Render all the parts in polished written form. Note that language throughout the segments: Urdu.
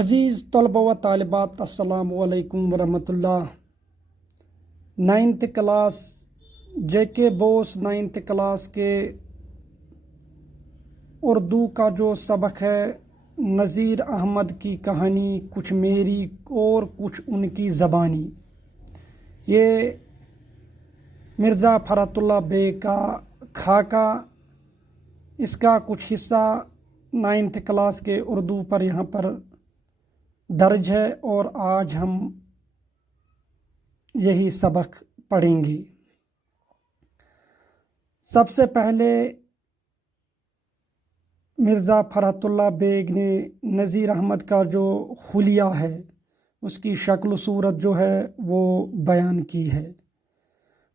عزیز طلبہ و طالبات، السلام علیکم ورحمۃ اللہ۔ 9th کلاس جے کے بوس 9th کلاس کے اردو کا جو سبق ہے، نذیر احمد کی کہانی، کچھ میری اور کچھ ان کی زبانی، یہ مرزا فرات اللہ بیگ کا خاکہ، اس کا کچھ حصہ 9th کلاس کے اردو پر یہاں پر درج ہے، اور آج ہم یہی سبق پڑھیں گے۔ سب سے پہلے مرزا فرات اللہ بیگ نے نذیر احمد کا جو حلیہ ہے، اس کی شکل و صورت جو ہے وہ بیان کی ہے۔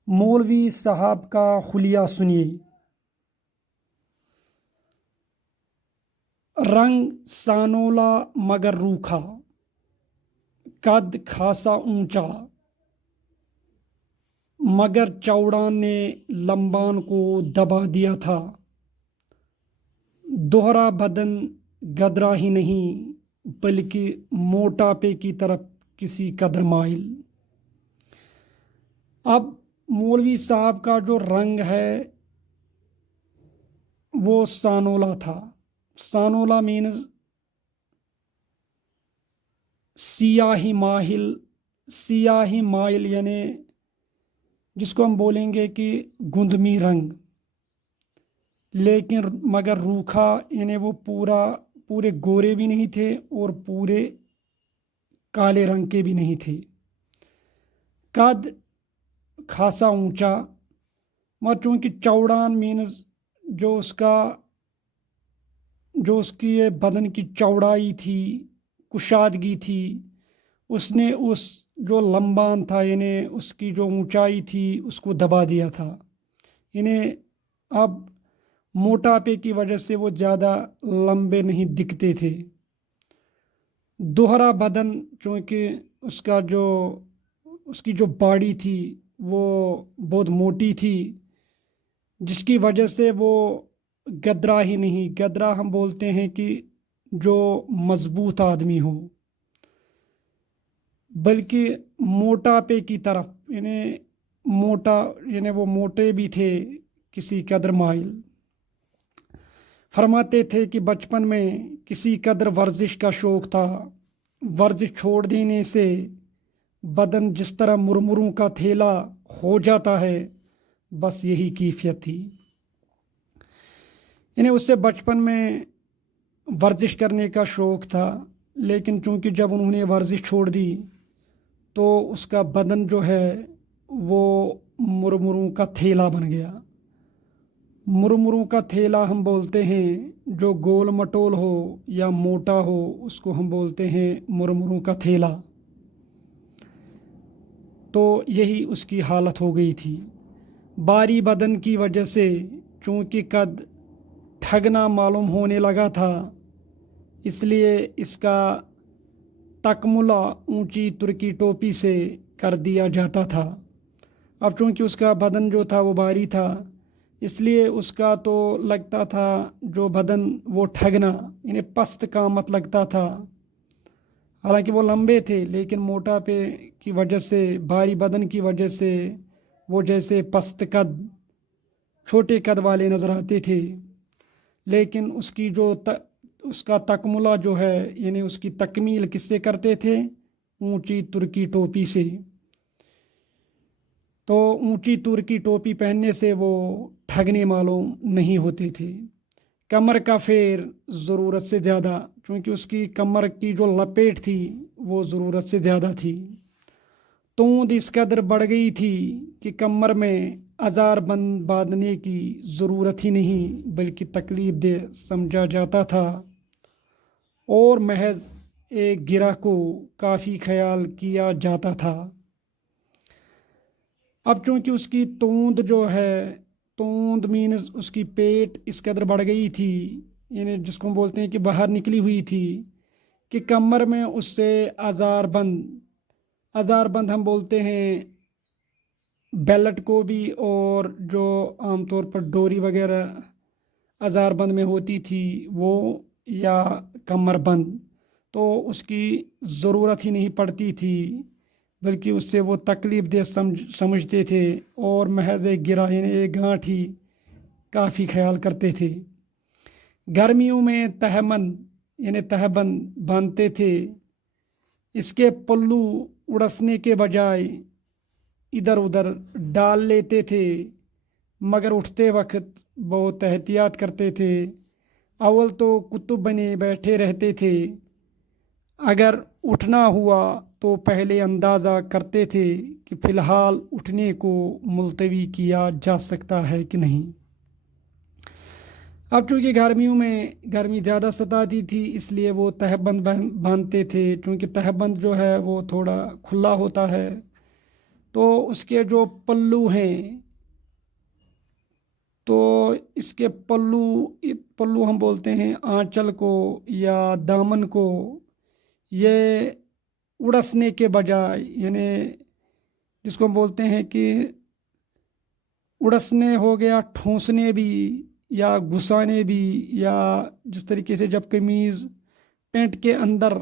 مولوی صاحب کا حلیہ سنیے۔ رنگ سانولا مگر روکھا، قد خاصا اونچا، مگر چوڑان نے لمبان کو دبا دیا تھا۔ دوہرا بدن گدرا ہی نہیں بلکہ موٹاپے کی طرف کسی قدر مائل۔ اب مولوی صاحب کا جو رنگ ہے وہ سانولا تھا۔ سانولا مینز سیاہی مائل، یعنی جس کو ہم بولیں گے کہ گندمی رنگ، لیکن مگر روکھا، یعنی وہ پورے گورے بھی نہیں تھے اور پورے کالے رنگ کے بھی نہیں تھے۔ قد خاصا اونچا، مگر چونکہ چوڑان مینز جو اس کی بدن کی چوڑائی تھی، کشادگی تھی، اس نے اس جو لمبان تھا، یعنی اس کی جو اونچائی تھی، اس کو دبا دیا تھا۔ یعنی اب موٹاپے کی وجہ سے وہ زیادہ لمبے نہیں دکھتے تھے۔ دوہرا بدن، چونکہ اس کی جو باڈی تھی وہ بہت موٹی تھی، جس کی وجہ سے وہ گدرا ہی نہیں، گدرا ہم بولتے ہیں کہ جو مضبوط آدمی ہو، بلکہ موٹاپے کی طرف، یعنی وہ موٹے بھی تھے کسی قدر مائل۔ فرماتے تھے کہ بچپن میں کسی قدر ورزش کا شوق تھا، ورزش چھوڑ دینے سے بدن جس طرح مرمروں کا تھیلا ہو جاتا ہے، بس یہی کیفیت تھی۔ یعنی اس سے بچپن میں ورزش کرنے کا شوق تھا، لیکن چونکہ جب انہوں نے ورزش چھوڑ دی تو اس کا بدن جو ہے وہ مرمروں کا تھیلا بن گیا۔ مرمروں کا تھیلا ہم بولتے ہیں جو گول مٹول ہو یا موٹا ہو، اس کو ہم بولتے ہیں مرمروں کا تھیلا۔ تو یہی اس کی حالت ہو گئی تھی۔ باری بدن کی وجہ سے چونکہ قد ٹھگنا معلوم ہونے لگا تھا، اس لیے اس کا تکملہ اونچی ترکی ٹوپی سے کر دیا جاتا تھا۔ اب چونکہ اس کا بدن جو تھا وہ بھاری تھا، اس لیے اس کا تو لگتا تھا جو بدن وہ ٹھگنا، یعنی پست قامت لگتا تھا۔ حالانکہ وہ لمبے تھے، لیکن موٹاپے کی وجہ سے، بھاری بدن کی وجہ سے وہ جیسے پست قد، چھوٹے قد والے نظر آتے تھے۔ لیکن اس کا تکملہ جو ہے، یعنی اس کی تکمیل کس سے کرتے تھے؟ اونچی ترکی ٹوپی سے۔ تو اونچی ترکی ٹوپی پہننے سے وہ ٹھگنے معلوم نہیں ہوتے تھے۔ کمر کا پھیر ضرورت سے زیادہ، چونکہ اس کی کمر کی جو لپیٹ تھی وہ ضرورت سے زیادہ تھی۔ توند اس قدر بڑھ گئی تھی کہ کمر میں ازار بند باندھنے کی ضرورت ہی نہیں بلکہ تکلیف دہ سمجھا جاتا تھا، اور محض ایک گرہ کو کافی خیال کیا جاتا تھا۔ اب چونکہ اس کی توند جو ہے، توند مینز اس کی پیٹ اس قدر بڑھ گئی تھی، یعنی جس کو ہم بولتے ہیں کہ باہر نکلی ہوئی تھی، کہ کمر میں اس سے ازار بند ہم بولتے ہیں بیلٹ کو بھی، اور جو عام طور پر ڈوری وغیرہ ازار بند میں ہوتی تھی وہ، یا کمر بند، تو اس کی ضرورت ہی نہیں پڑتی تھی، بلکہ اس سے وہ تکلیف دہ سمجھتے تھے اور محض ایک گرہ یعنی ایک گانٹھ ہی کافی خیال کرتے تھے۔ گرمیوں میں تہمند یعنی تہبند باندھتے تھے، اس کے پلو اڑسنے کے بجائے ادھر ادھر ڈال لیتے تھے، مگر اٹھتے وقت بہت احتیاط کرتے تھے۔ اول تو کتب بنے بیٹھے رہتے تھے، اگر اٹھنا ہوا تو پہلے اندازہ کرتے تھے کہ فی الحال اٹھنے کو ملتوی کیا جا سکتا ہے کہ نہیں۔ اب چونکہ گرمیوں میں گرمی زیادہ ستاتی تھی، اس لیے وہ تہبند باندھتے تھے، چونکہ تہبند جو ہے وہ تھوڑا کھلا ہوتا ہے، تو اس کے جو پلو ہیں تو اس کے پلو ہم بولتے ہیں آنچل کو یا دامن کو، یہ اڑسنے کے بجائے یعنی جس کو ہم بولتے ہیں کہ اڑسنے ہو گیا، ٹھونسنے بھی یا گھسانے بھی، یا جس طریقے سے جب قمیض پینٹ کے اندر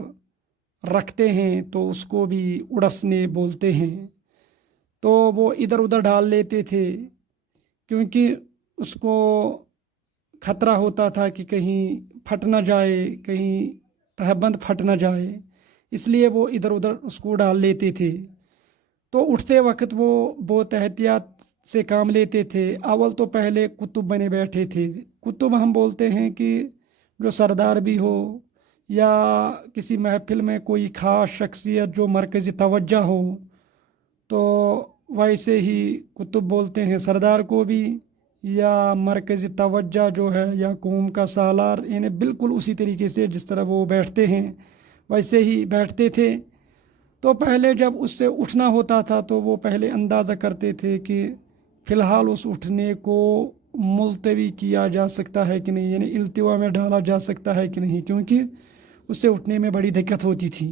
رکھتے ہیں تو اس کو بھی اڑسنے بولتے ہیں، تو وہ ادھر ادھر ڈال لیتے تھے، کیونکہ اس کو خطرہ ہوتا تھا کہ کہیں پھٹ نہ جائے، کہیں تہبند پھٹ نہ جائے، اس لیے وہ ادھر ادھر اس کو ڈال لیتے تھے۔ تو اٹھتے وقت وہ بہت احتیاط سے کام لیتے تھے۔ اول تو پہلے کتب بنے بیٹھے تھے۔ کتب ہم بولتے ہیں کہ جو سردار بھی ہو یا کسی محفل میں کوئی خاص شخصیت جو مرکزی توجہ ہو، تو ویسے ہی کتب بولتے ہیں سردار کو بھی، یا مرکزی توجہ جو ہے یا قوم کا سالار، یعنی بالکل اسی طریقے سے جس طرح وہ بیٹھتے ہیں ویسے ہی بیٹھتے تھے۔ تو پہلے جب اس سے اٹھنا ہوتا تھا تو وہ پہلے اندازہ کرتے تھے کہ فی الحال اس اٹھنے کو ملتوی کیا جا سکتا ہے کہ نہیں، یعنی التوا میں ڈالا جا سکتا ہے کہ نہیں، کیونکہ اس سے اٹھنے میں بڑی دقت ہوتی تھی۔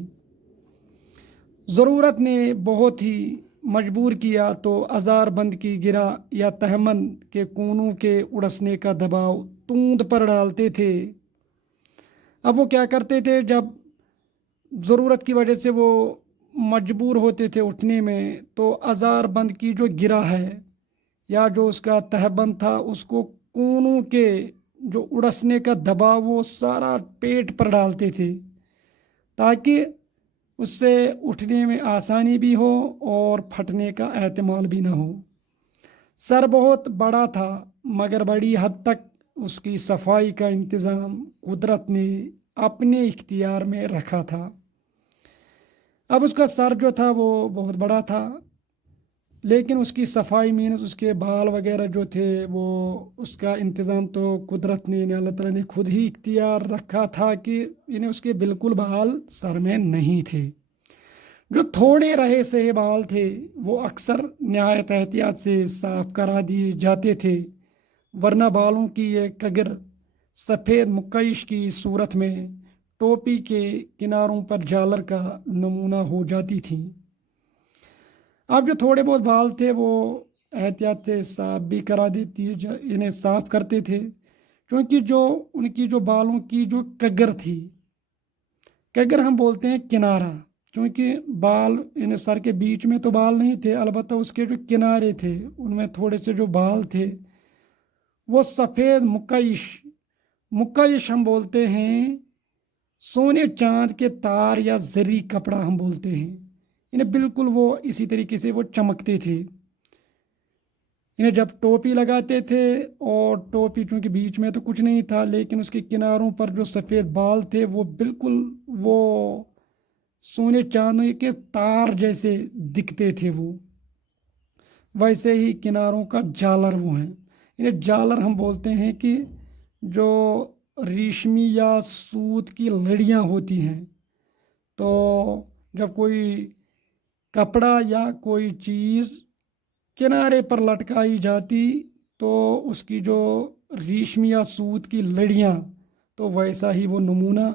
ضرورت نے بہت ہی مجبور کیا تو آزار بند کی گرہ یا تہمند کے کونوں کے اڑسنے کا دباؤ توند پر ڈالتے تھے۔ اب وہ کیا کرتے تھے، جب ضرورت کی وجہ سے وہ مجبور ہوتے تھے اٹھنے میں، تو آزار بند کی جو گرہ ہے یا جو اس کا تہبند تھا، اس کو کونوں کے جو اڑسنے کا دباؤ وہ سارا پیٹ پر ڈالتے تھے، تاکہ اس سے اٹھنے میں آسانی بھی ہو اور پھٹنے کا احتمال بھی نہ ہو۔ سر بہت بڑا تھا، مگر بڑی حد تک اس کی صفائی کا انتظام قدرت نے اپنے اختیار میں رکھا تھا۔ اب اس کا سر جو تھا وہ بہت بڑا تھا، لیکن اس کی صفائی مینس اس کے بال وغیرہ جو تھے وہ اس کا انتظام تو قدرت نے یعنی اللہ تعالیٰ نے خود ہی اختیار رکھا تھا کہ یعنی اس کے بالکل بال سر میں نہیں تھے۔ جو تھوڑے رہے سے بال تھے وہ اکثر نہایت احتیاط سے صاف کرا دیے جاتے تھے، ورنہ بالوں کی یہ کگر سفید مکعش کی صورت میں ٹوپی کے کناروں پر جالر کا نمونہ ہو جاتی تھیں۔ اب جو تھوڑے بہت بال تھے وہ احتیاط سے صاف بھی کرا دیتی یعنی صاف کرتے تھے، کیونکہ جو ان کی جو بالوں کی جو کگر تھی، کگر ہم بولتے ہیں کنارہ، کیونکہ بال یعنی سر کے بیچ میں تو بال نہیں تھے، البتہ اس کے جو کنارے تھے ان میں تھوڑے سے جو بال تھے وہ سفید مکعش ہم بولتے ہیں سونے چاند کے تار یا زری کپڑا ہم بولتے ہیں، یعنی بالکل وہ اسی طریقے سے وہ چمکتے تھے۔ یعنی جب ٹوپی لگاتے تھے اور ٹوپی چونکہ بیچ میں تو کچھ نہیں تھا، لیکن اس کے کناروں پر جو سفید بال تھے وہ بالکل وہ سونے چاندی کے تار جیسے دکھتے تھے، وہ ویسے ہی کناروں کا جالر وہ ہیں، یعنی جالر ہم بولتے ہیں کہ جو ریشمی یا سوت کی لڑیاں ہوتی ہیں، تو جب کوئی کپڑا یا کوئی چیز کنارے پر لٹکائی جاتی تو اس کی جو ریشمی یا سوت کی لڑیاں، تو ویسا ہی وہ نمونہ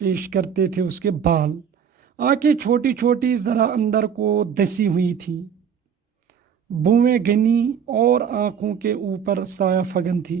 پیش کرتے تھے اس کے بال۔ آنکھیں چھوٹی چھوٹی ذرا اندر کو دسی ہوئی تھیں، بویں گنی اور آنکھوں کے اوپر سایہ فگن تھی۔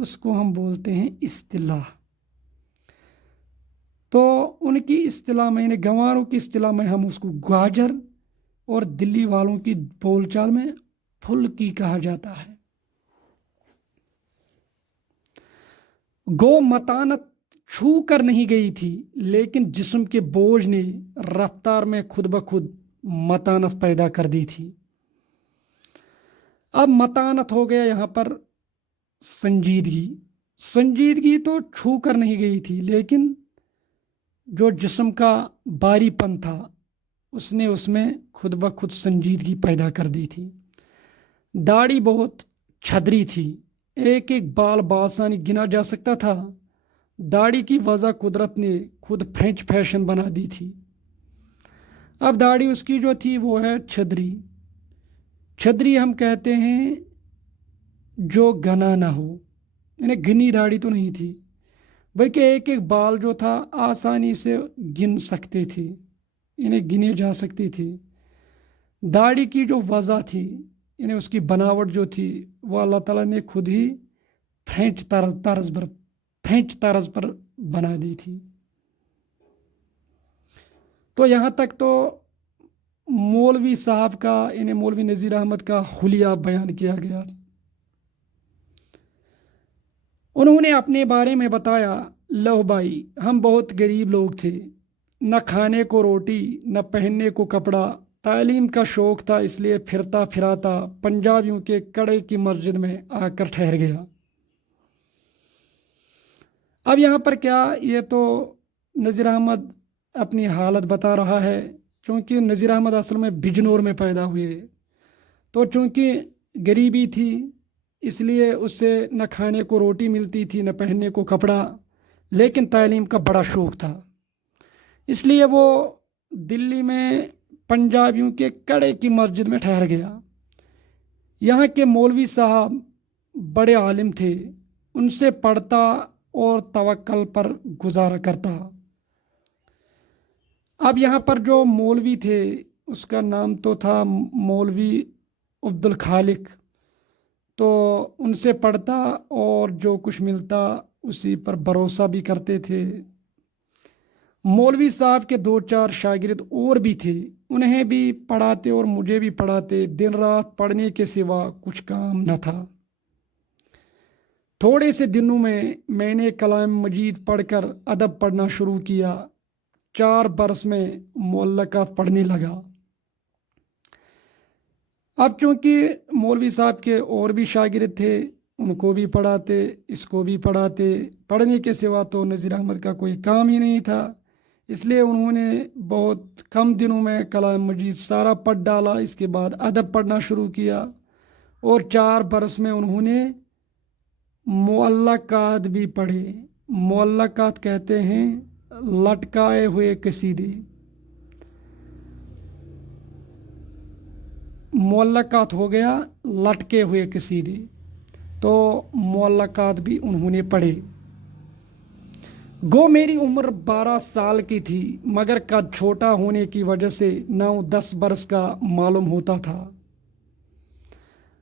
اس کو ہم بولتے ہیں اصطلاح. تو ان کی اصطلاح میں گنواروں کی اصطلاح میں ہم اس کو گاجر اور دلی والوں کی بول چال میں پھلکی کہا جاتا ہے. گو متانت چھو کر نہیں گئی تھی لیکن جسم کے بوجھ نے رفتار میں خود بخود متانت پیدا کر دی تھی. اب متانت ہو گیا یہاں پر سنجیدگی. سنجیدگی تو چھو کر نہیں گئی تھی لیکن جو جسم کا باری پن تھا اس نے اس میں خود بخود سنجیدگی پیدا کر دی تھی. داڑھی بہت چھدری تھی، ایک ایک بال بآسانی گنا جا سکتا تھا. داڑھی کی وجہ قدرت نے خود فرینچ فیشن بنا دی تھی. اب داڑھی اس کی جو تھی وہ ہے چھدری. چھدری ہم کہتے ہیں جو گنا نہ ہو، یعنی گنی داڑھی تو نہیں تھی بلکہ ایک ایک بال جو تھا آسانی سے گن سکتے تھے، یعنی گنے جا سکتے تھے. داڑھی کی جو وجہ تھی یعنی اس کی بناوٹ جو تھی وہ اللہ تعالیٰ نے خود ہی فرینچ طرز پر بنا دی تھی. تو یہاں تک تو مولوی صاحب کا یعنی مولوی نذیر احمد کا حلیہ بیان کیا گیا. انہوں نے اپنے بارے میں بتایا، لو بھائی ہم بہت غریب لوگ تھے، نہ کھانے کو روٹی نہ پہننے کو کپڑا. تعلیم کا شوق تھا اس لیے پھرتا پھراتا پنجابیوں کے کڑے کی مسجد میں آ کر ٹھہر گیا. اب یہاں پر کیا، یہ تو نذیر احمد اپنی حالت بتا رہا ہے چونکہ نذیر احمد اصل میں بجنور میں پیدا ہوئے. تو چونکہ غریبی تھی اس لیے اس سے نہ کھانے کو روٹی ملتی تھی نہ پہننے کو کپڑا، لیکن تعلیم کا بڑا شوق تھا اس لیے وہ دلی میں پنجابیوں کے کڑے کی مسجد میں ٹھہر گیا. یہاں کے مولوی صاحب بڑے عالم تھے، ان سے پڑھتا اور توکل پر گزارا کرتا. اب یہاں پر جو مولوی تھے اس کا نام تو تھا مولوی عبد الخالق. تو ان سے پڑھتا اور جو کچھ ملتا اسی پر بھروسہ بھی کرتے تھے. مولوی صاحب کے 2-4 شاگرد اور بھی تھے، انہیں بھی پڑھاتے اور مجھے بھی پڑھاتے. دن رات پڑھنے کے سوا کچھ کام نہ تھا. تھوڑے سے دنوں میں نے کلام مجید پڑھ کر ادب پڑھنا شروع کیا. 4 برس میں معلقات پڑھنے لگا. اب چونکہ مولوی صاحب کے اور بھی شاگرد تھے، ان کو بھی پڑھاتے اس کو بھی پڑھاتے. پڑھنے کے سوا تو نذیر احمد کا کوئی کام ہی نہیں تھا، اس لیے انہوں نے بہت کم دنوں میں کلام مجید سارا پڑھ ڈالا. اس کے بعد ادب پڑھنا شروع کیا اور 4 برس میں انہوں نے معلقات بھی پڑھے. معلقات کہتے ہیں لٹکائے ہوئے قصیدے. معلقات ہو گیا لٹکے ہوئے قصیدے. تو معلقات بھی انہوں نے پڑھے. گو میری عمر 12 سال کی تھی مگر قد چھوٹا ہونے کی وجہ سے 9-10 برس کا معلوم ہوتا تھا.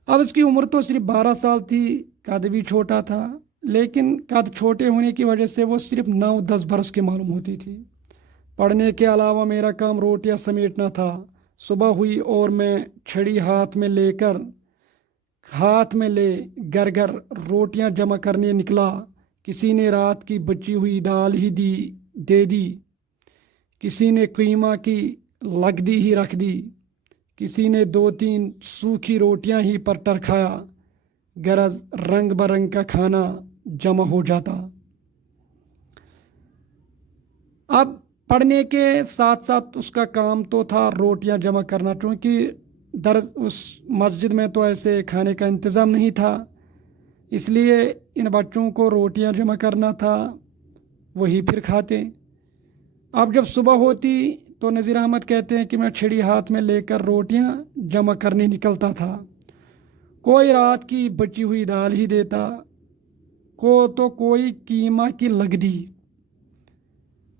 اب اس کی عمر تو صرف 12 سال تھی، قد بھی چھوٹا تھا، لیکن قد چھوٹے ہونے کی وجہ سے وہ صرف 9-10 برس کے معلوم ہوتی تھی. پڑھنے کے علاوہ میرا کام روٹیاں سمیٹنا تھا. صبح ہوئی اور میں چھڑی ہاتھ میں لے گھر گھر روٹیاں جمع کرنے نکلا. کسی نے رات کی بچی ہوئی دال ہی دے دی، کسی نے قیمہ کی لگدی ہی رکھ دی، کسی نے 2-3 سوکھی روٹیاں ہی پر ٹرکھایا. غرض رنگ برنگ کا کھانا جمع ہو جاتا. اب پڑھنے کے ساتھ ساتھ اس کا کام تو تھا روٹیاں جمع کرنا، چونکہ اس مسجد میں تو ایسے کھانے کا انتظام نہیں تھا، اس لیے ان بچوں کو روٹیاں جمع کرنا تھا، وہی پھر کھاتے. اب جب صبح ہوتی تو نذیر احمد کہتے ہیں کہ میں چھڑی ہاتھ میں لے کر روٹیاں جمع کرنے نکلتا تھا. کوئی رات کی بچی ہوئی دال ہی دیتا، کوئی قیمہ کی لگدی.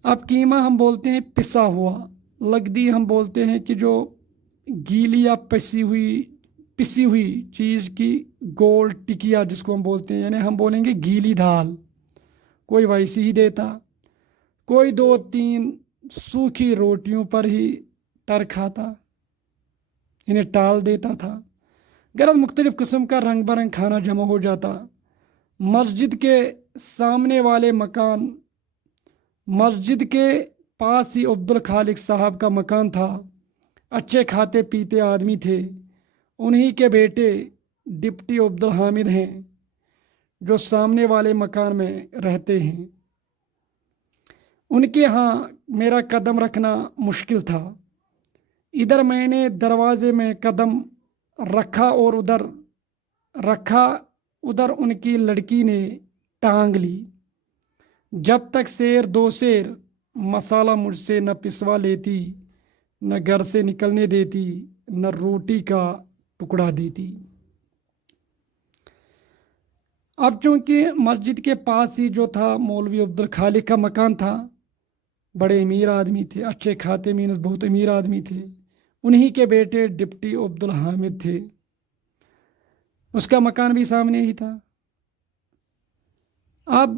اب قیمہ ہم بولتے ہیں پسا ہوا، لگدی ہم بولتے ہیں کہ جو گیلی یا پسی ہوئی پسی ہوئی چیز کی گول ٹکیا جس کو ہم بولتے ہیں، یعنی ہم بولیں گے گیلی دال، کوئی ویسی ہی دیتا، کوئی 2-3 سوکھی روٹیوں پر ہی ٹر کھاتا، انہیں ٹال دیتا تھا۔ غرض مختلف قسم کا رنگ برنگ کھانا جمع ہو جاتا۔ مسجد کے سامنے والے مکان، مسجد کے پاس ہی عبدالخالق صاحب کا مکان تھا۔ اچھے کھاتے پیتے آدمی تھے۔ انہی کے بیٹے ڈپٹی عبدالحامد ہیں جو سامنے والے مکان میں رہتے ہیں۔ ان کے ہاں میرا قدم رکھنا مشکل تھا۔ ادھر میں نے دروازے میں قدم رکھا اور ادھر ان کی لڑکی نے ٹانگ لی۔ جب تک سیر 2 سیر مسالہ مجھ سے نہ پسوا لیتی، نہ گھر سے نکلنے دیتی، نہ روٹی کا ٹکڑا دیتی۔ اب چونکہ مسجد کے پاس ہی جو تھا مولوی عبدالخالق کا مکان تھا، بڑے امیر آدمی تھے، اچھے کھاتے مینس بہت امیر آدمی تھے۔ انہی کے بیٹے ڈپٹی عبدالحامد تھے، اس کا مکان بھی سامنے ہی تھا۔ اب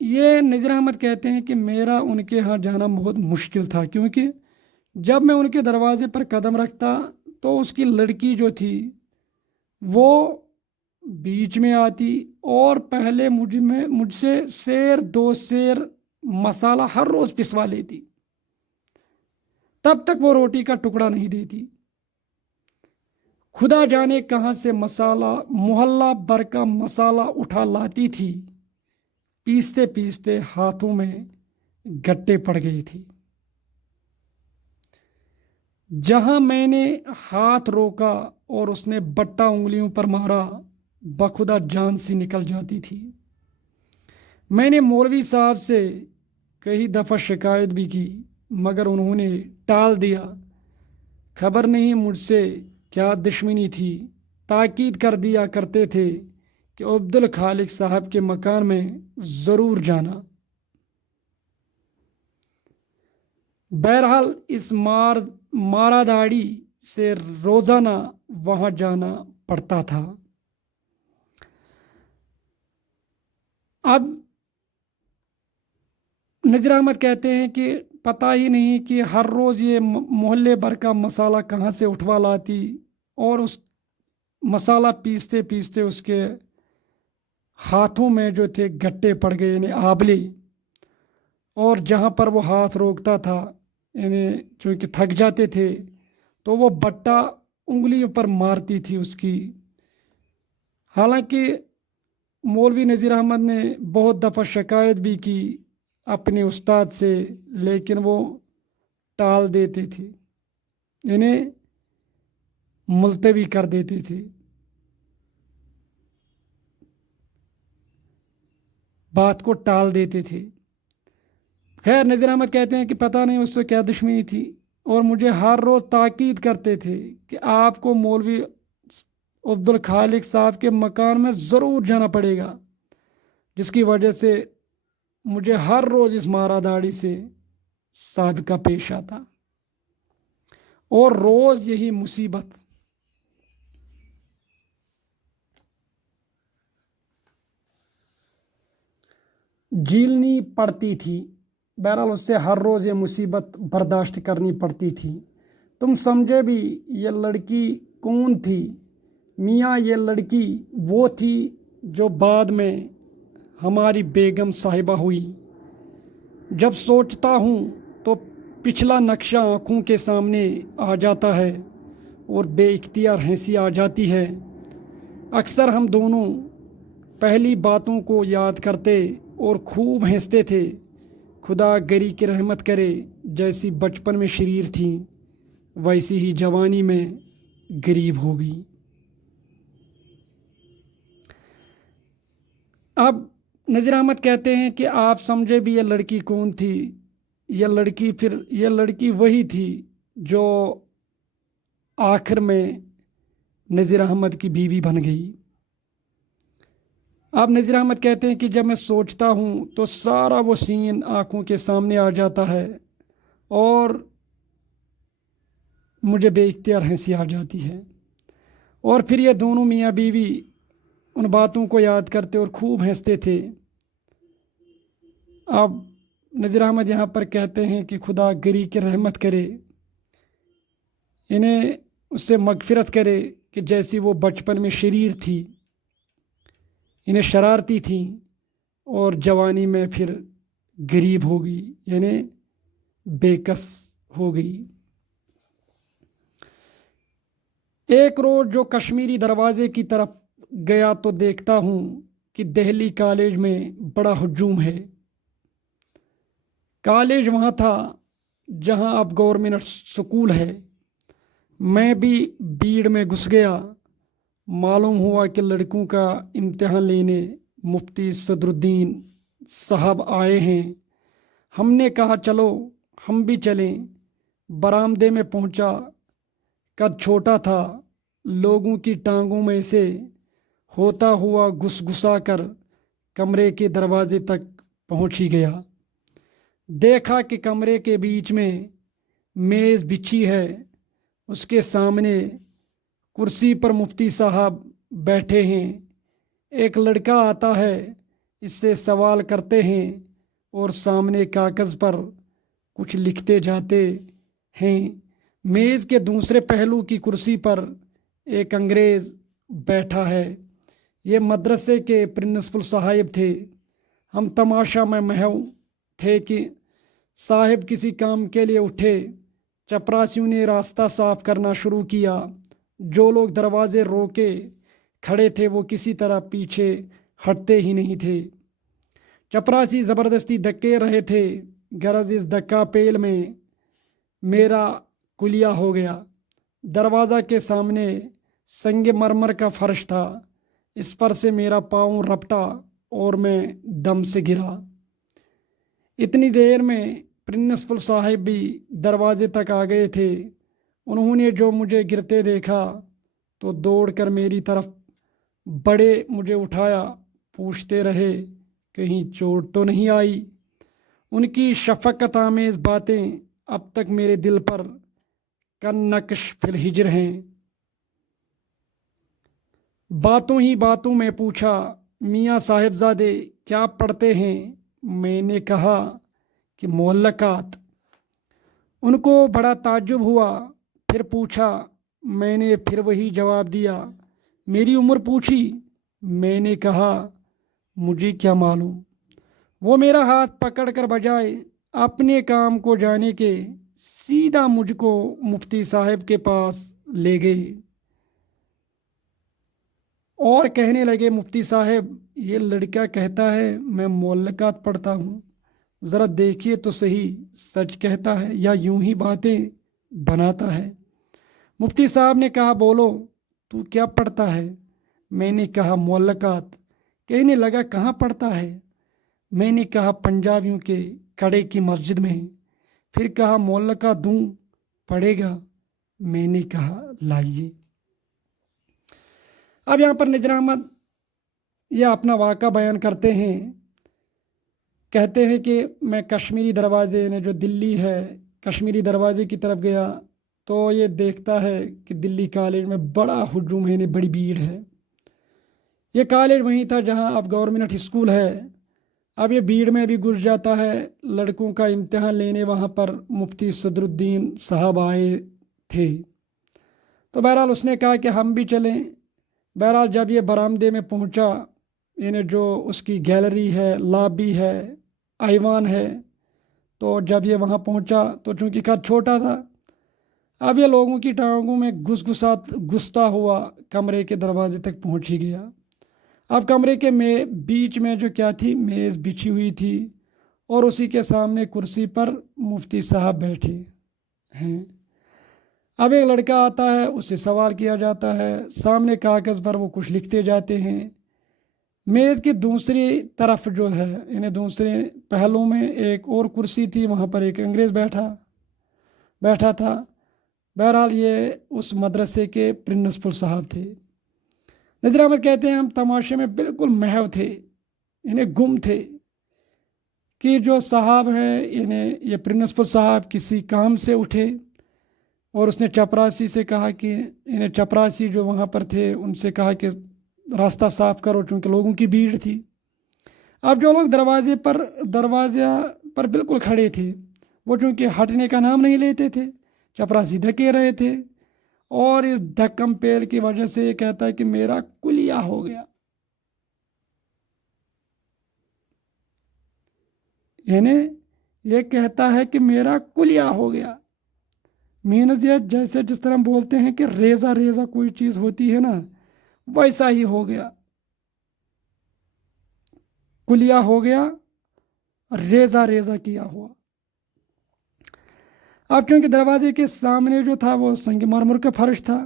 یہ نذیر احمد کہتے ہیں کہ میرا ان کے ہاں جانا بہت مشکل تھا، کیونکہ جب میں ان کے دروازے پر قدم رکھتا تو اس کی لڑکی جو تھی وہ بیچ میں آتی اور پہلے مجھ سے 2 سیر مسالہ ہر روز پسوا لیتی، تب تک وہ روٹی کا ٹکڑا نہیں دیتی۔ خدا جانے کہاں سے مسالہ، محلہ بھر کا مسالہ اٹھا لاتی تھی، پیستے پیستے ہاتھوں میں گٹے پڑ گئے تھے۔ جہاں میں نے ہاتھ روکا اور اس نے بٹا انگلیوں پر مارا، بخدا جان سی نکل جاتی تھی۔ میں نے مولوی صاحب سے کئی دفعہ شکایت بھی کی مگر انہوں نے ٹال دیا۔ خبر نہیں مجھ سے کیا دشمنی تھی، تاکید کر دیا کرتے تھے کہ عبدالخالق صاحب کے مکان میں ضرور جانا۔ بہرحال اس مارا داڑی سے روزانہ وہاں جانا پڑتا تھا۔ اب نذیر احمد کہتے ہیں کہ پتہ ہی نہیں کہ ہر روز یہ محلے بھر کا مسالہ کہاں سے اٹھوا لاتی، اور اس مسالہ پیستے پیستے اس کے ہاتھوں میں جو تھے گٹے پڑ گئے، یعنی آبلے، اور جہاں پر وہ ہاتھ روکتا تھا یعنی چونکہ تھک جاتے تھے تو وہ بٹا انگلیوں پر مارتی تھی اس کی۔ حالانکہ مولوی نذیر احمد نے بہت دفعہ شکایت بھی کی اپنے استاد سے، لیکن وہ ٹال دیتے تھے، یعنی ملتوی کر دیتے تھے، بات کو ٹال دیتے تھے۔ خیر نذیر احمد کہتے ہیں کہ پتہ نہیں اس سے کیا دشمنی تھی، اور مجھے ہر روز تاکید کرتے تھے کہ آپ کو مولوی عبدالخالق صاحب کے مکان میں ضرور جانا پڑے گا، جس کی وجہ سے مجھے ہر روز اس مارا داڑی سے سابقہ پیش آتا، اور روز یہی مصیبت۔ جھیلنی پڑتی تھی۔ بہرحال اس سے ہر روز یہ مصیبت برداشت کرنی پڑتی تھی۔ تم سمجھے بھی یہ لڑکی کون تھی؟ میاں یہ لڑکی وہ تھی جو بعد میں ہماری بیگم صاحبہ ہوئی۔ جب سوچتا ہوں تو پچھلا نقشہ آنکھوں کے سامنے آ جاتا ہے اور بے اختیار ہنسی آ جاتی ہے۔ اکثر ہم دونوں پہلی باتوں کو یاد کرتے اور خوب ہنستے تھے۔ خدا گری کی رحمت کرے، جیسی بچپن میں شریر تھیں ویسی ہی جوانی میں غریب ہو گئی۔ اب نذیر احمد کہتے ہیں کہ آپ سمجھے بھی یہ لڑکی کون تھی؟ یہ لڑکی وہی تھی جو آخر میں نذیر احمد کی بیوی بن گئی۔ اب نذیر احمد کہتے ہیں کہ جب میں سوچتا ہوں تو سارا وہ سین آنکھوں کے سامنے آ جاتا ہے اور مجھے بے اختیار ہنسی آ جاتی ہے، اور پھر یہ دونوں میاں بیوی ان باتوں کو یاد کرتے اور خوب ہنستے تھے۔ اب نذیر احمد یہاں پر کہتے ہیں کہ خدا گری کی رحمت کرے، انہیں اس سے مغفرت کرے کہ جیسی وہ بچپن میں شریر تھی، انہیں شرارتی تھیں، اور جوانی میں پھر غریب ہو گئی، یعنی بے کس ہو گئی۔ ایک روز جو کشمیری دروازے کی طرف گیا تو دیکھتا ہوں کہ دہلی کالج میں بڑا ہجوم ہے۔ کالج وہاں تھا جہاں اب گورنمنٹ سکول ہے۔ میں بھی بھیڑ میں گھس گیا۔ معلوم ہوا کہ لڑکوں کا امتحان لینے مفتی صدر الدین صاحب آئے ہیں۔ ہم نے کہا چلو ہم بھی چلیں۔ برآمدے میں پہنچا، قد چھوٹا تھا، لوگوں کی ٹانگوں میں سے ہوتا ہوا گھس گھسا کر کمرے کے دروازے تک پہنچ ہی گیا۔ دیکھا کہ کمرے کے بیچ میں میز بچھی ہے، اس کے سامنے کرسی پر مفتی صاحب بیٹھے ہیں۔ ایک لڑکا آتا ہے، اس سے سوال کرتے ہیں اور سامنے کاغذ پر کچھ لکھتے جاتے ہیں۔ میز کے دوسرے پہلو کی کرسی پر ایک انگریز بیٹھا ہے۔ یہ مدرسے کے پرنسپل صاحب تھے۔ ہم تماشا میں محو تھے کہ صاحب کسی کام کے لیے اٹھے۔ چپراسیوں نے راستہ صاف کرنا شروع کیا۔ جو لوگ دروازے روکے کھڑے تھے وہ کسی طرح پیچھے ہٹتے ہی نہیں تھے۔ چپراسی زبردستی دھکے رہے تھے، غرض اس دھکا پیل میں میرا کلیا ہو گیا۔ دروازہ کے سامنے سنگ مرمر کا فرش تھا، اس پر سے میرا پاؤں رپٹا اور میں دم سے گرا۔ اتنی دیر میں پرنسپل صاحب بھی دروازے تک آ گئے تھے۔ انہوں نے جو مجھے گرتے دیکھا تو دوڑ کر میری طرف بڑے، مجھے اٹھایا، پوچھتے رہے کہیں چوٹ تو نہیں آئی۔ ان کی شفقت آمیز باتیں اب تک میرے دل پر کالنقش فی الحجر ہیں۔ باتوں ہی باتوں میں پوچھا، میاں صاحبزادے کیا پڑھتے ہیں؟ میں نے کہا کہ معلقات۔ ان کو بڑا تعجب ہوا، پھر پوچھا۔ میں نے پھر وہی جواب دیا۔ میری عمر پوچھی۔ میں نے کہا مجھے کیا معلوم۔ وہ میرا ہاتھ پکڑ کر بجائے اپنے کام کو جانے کے سیدھا مجھ کو مفتی صاحب کے پاس لے گئے اور کہنے لگے، مفتی صاحب یہ لڑکا کہتا ہے میں معلقات پڑھتا ہوں، ذرا دیکھیے تو صحیح سچ کہتا ہے یا یوں ہی باتیں بناتا ہے۔ مفتی صاحب نے کہا بولو تو کیا پڑھتا ہے؟ میں نے کہا معلقات۔ کہنے لگا کہاں پڑھتا ہے؟ میں نے کہا پنجابیوں کے کڑے کی مسجد میں۔ پھر کہا معلقات دوں پڑھے گا؟ میں نے کہا لائیے۔ اب یہاں پر نذیر احمد یہ اپنا واقعہ بیان کرتے ہیں، کہتے ہیں کہ میں کشمیری دروازے، یعنی جو دلی ہے، کشمیری دروازے کی طرف گیا تو یہ دیکھتا ہے کہ دلی کالج میں بڑا ہجوم ہے، یعنی بڑی بھیڑ ہے۔ یہ کالج وہیں تھا جہاں اب گورنمنٹ اسکول ہے۔ اب یہ بھیڑ میں بھی گھس جاتا ہے۔ لڑکوں کا امتحان لینے وہاں پر مفتی صدر الدین صاحب آئے تھے، تو بہرحال اس نے کہا کہ ہم بھی چلیں۔ بہرحال جب یہ برآمدے میں پہنچا، یعنی جو اس کی گیلری ہے، لابی ہے، ایوان ہے، تو جب یہ وہاں پہنچا تو چونکہ قد چھوٹا تھا، اب یہ لوگوں کی ٹانگوں میں گھستا ہوا کمرے کے دروازے تک پہنچ ہی گیا۔ اب کمرے کے بیچ میں جو کیا تھی، میز بچھی ہوئی تھی اور اسی کے سامنے کرسی پر مفتی صاحب بیٹھے ہیں۔ اب ایک لڑکا آتا ہے، اس سے سوال کیا جاتا ہے، سامنے کاغذ پر وہ کچھ لکھتے جاتے ہیں۔ میز کی دوسری طرف جو ہے، یعنی دوسرے پہلو میں ایک اور کرسی تھی، وہاں پر ایک انگریز بیٹھا تھا۔ بہرحال یہ اس مدرسے کے پرنسپل صاحب تھے۔ نذیر احمد کہتے ہیں ہم تماشے میں بالکل محو تھے، یعنی گم تھے کہ جو صاحب ہیں، یعنی یہ پرنسپل صاحب کسی کام سے اٹھے اور اس نے چپراسی سے کہا کہ انہیں چپراسی جو وہاں پر تھے ان سے کہا کہ راستہ صاف کرو، چونکہ لوگوں کی بھیڑ تھی۔ اب جو لوگ دروازے پر بالکل کھڑے تھے وہ چونکہ ہٹنے کا نام نہیں لیتے تھے، چپراسی دھکے رہے تھے، اور اس دھکم پیل کی وجہ سے یہ کہتا ہے کہ میرا کلیہ ہو گیا، یعنی یہ کہتا ہے کہ میرا کلیہ ہو گیا، مینز یہ جیسے جس طرح ہم بولتے ہیں کہ ریزہ ریزہ کوئی چیز ہوتی ہے نا، ویسا ہی ہو گیا، کلیہ ہو گیا، ریزہ ریزہ کیا ہوا۔ اب چونکہ دروازے کے سامنے جو تھا وہ سنگ مرمر کا فرش تھا،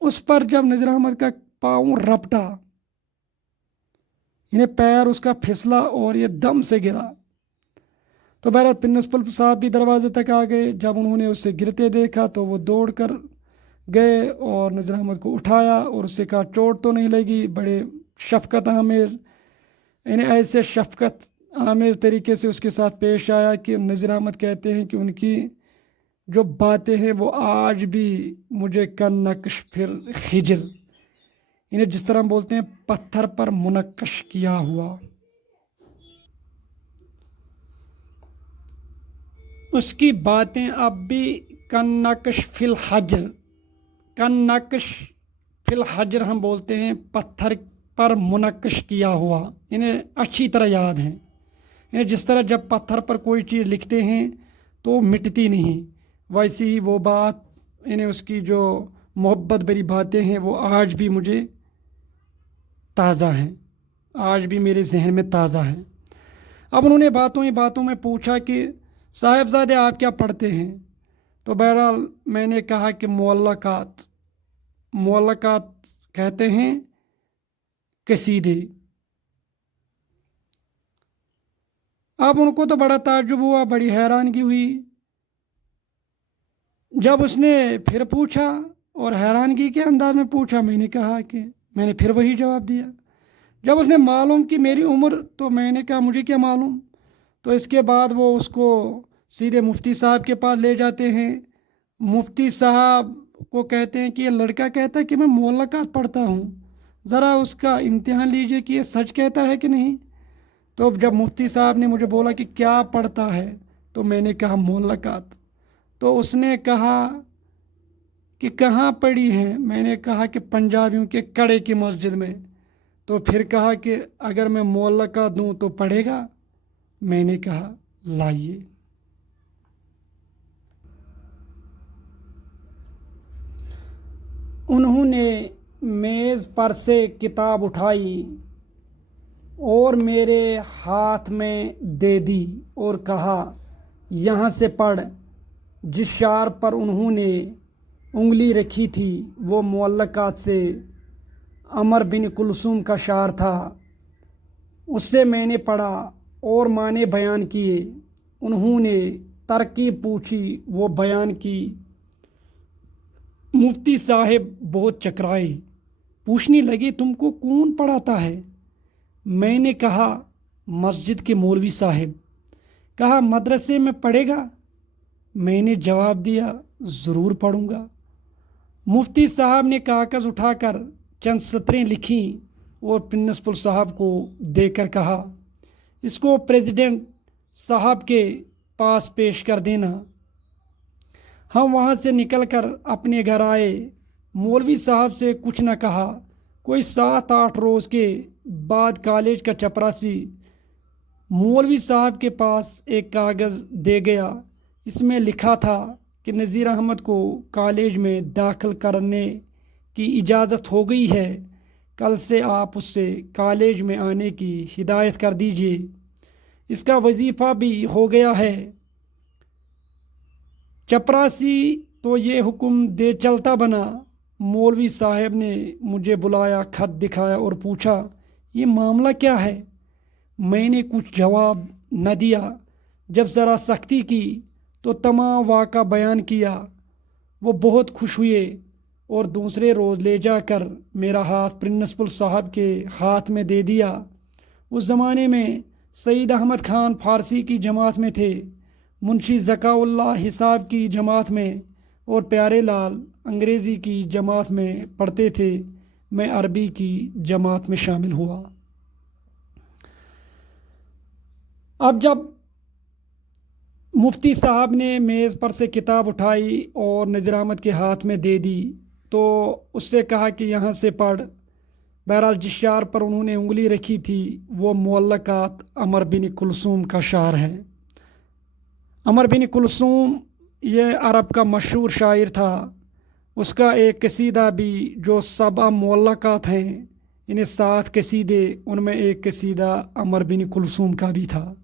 اس پر جب نذیر احمد کا پاؤں رپٹا، یعنی پیر اس کا پھسلا اور یہ دم سے گرا، تو بہرحال پرنسپل صاحب بھی دروازے تک آ گئے۔ جب انہوں نے اسے گرتے دیکھا تو وہ دوڑ کر گئے اور نذیر احمد کو اٹھایا اور اسے کہا چوٹ تو نہیں لگی، بڑے شفقت آمیز، یعنی ایسے شفقت آمیز طریقے سے اس کے ساتھ پیش آیا کہ نذیر احمد کہتے ہیں کہ ان کی جو باتیں ہیں وہ آج بھی مجھے کن نقش پھر خجل، یعنی جس طرح ہم بولتے ہیں پتھر پر منقش کیا ہوا، اس کی باتیں اب بھی کن نقش فی الحجر، کن نقش فی الحجر ہم بولتے ہیں پتھر پر منقش کیا ہوا، یعنی اچھی طرح یاد ہیں، یعنی جس طرح جب پتھر پر کوئی چیز لکھتے ہیں تو مٹتی نہیں، ویسی ہی وہ بات، یعنی اس کی جو محبت بھری باتیں ہیں وہ آج بھی مجھے تازہ ہیں، آج بھی میرے ذہن میں تازہ ہیں۔ اب انہوں نے باتوں میں پوچھا کہ صاحبزادے آپ کیا پڑھتے ہیں؟ تو بہرحال میں نے کہا کہ معلقات کہتے ہیں قصیدے۔ اب ان کو تو بڑا تعجب ہوا، بڑی حیرانگی ہوئی۔ جب اس نے پھر پوچھا اور حیرانگی کے انداز میں پوچھا، میں نے کہا کہ میں نے پھر وہی جواب دیا۔ جب اس نے معلوم کی میری عمر، تو میں نے کہا مجھے کیا معلوم۔ تو اس کے بعد وہ اس کو سیدھے مفتی صاحب کے پاس لے جاتے ہیں۔ مفتی صاحب کو کہتے ہیں کہ یہ لڑکا کہتا ہے کہ میں معلقات پڑھتا ہوں، ذرا اس کا امتحان لیجئے کہ یہ سچ کہتا ہے کہ نہیں۔ تو جب مفتی صاحب نے مجھے بولا کہ کیا پڑھتا ہے، تو میں نے کہا معلقات۔ تو اس نے کہا کہ کہاں پڑھی ہیں؟ میں نے کہا کہ پنجابیوں کے کڑے کی مسجد میں۔ تو پھر کہا کہ اگر میں معلقات دوں تو پڑھے گا؟ میں نے کہا لائیے۔ انہوں نے میز پر سے کتاب اٹھائی اور میرے ہاتھ میں دے دی اور کہا یہاں سے پڑھ۔ جس شعر پر انہوں نے انگلی رکھی تھی وہ معلقات سے عمر بن کلثوم کا شعر تھا۔ اس سے میں نے پڑھا اور معنی بیان کیے۔ انہوں نے ترکیب پوچھی، وہ بیان کی۔ مفتی صاحب بہت چکرائے، پوچھنے لگے تم کو کون پڑھاتا ہے؟ میں نے کہا مسجد کے مولوی صاحب۔ کہا مدرسے میں پڑھے گا؟ میں نے جواب دیا ضرور پڑھوں گا۔ مفتی صاحب نے کاغذ اٹھا کر چند سطریں لکھیں اور پرنسپل صاحب کو دے کر کہا اس کو پریزیڈنٹ صاحب کے پاس پیش کر دینا۔ ہم وہاں سے نکل کر اپنے گھر آئے۔ مولوی صاحب سے کچھ نہ کہا۔ کوئی 7-8 روز کے بعد کالج کا چپراسی مولوی صاحب کے پاس ایک کاغذ دے گیا۔ اس میں لکھا تھا کہ نذیر احمد کو کالج میں داخل کرنے کی اجازت ہو گئی ہے، کل سے آپ اس سے کالج میں آنے کی ہدایت کر دیجیے، اس کا وظیفہ بھی ہو گیا ہے۔ چپراسی تو یہ حکم دے چلتا بنا۔ مولوی صاحب نے مجھے بلایا، خط دکھایا اور پوچھا یہ معاملہ کیا ہے؟ میں نے کچھ جواب نہ دیا۔ جب ذرا سختی کی تو تمام واقعہ بیان کیا۔ وہ بہت خوش ہوئے اور دوسرے روز لے جا کر میرا ہاتھ پرنسپل صاحب کے ہاتھ میں دے دیا۔ اس زمانے میں سعید احمد خان فارسی کی جماعت میں تھے، منشی ذکاء اللہ حساب کی جماعت میں، اور پیارے لال انگریزی کی جماعت میں پڑھتے تھے، میں عربی کی جماعت میں شامل ہوا۔ اب جب مفتی صاحب نے میز پر سے کتاب اٹھائی اور نذیر احمد کے ہاتھ میں دے دی تو اس سے کہا کہ یہاں سے پڑھ۔ بہرحال جس شعر پر انہوں نے انگلی رکھی تھی وہ معلقات عمر بن کلثوم کا شعر ہے۔ عمر بن کلثوم یہ عرب کا مشہور شاعر تھا۔ اس کا ایک قصیدہ بھی جو 7 معلقات ہیں، انہیں 7 قصیدے، ان میں ایک قصیدہ عمر بن کلثوم کا بھی تھا۔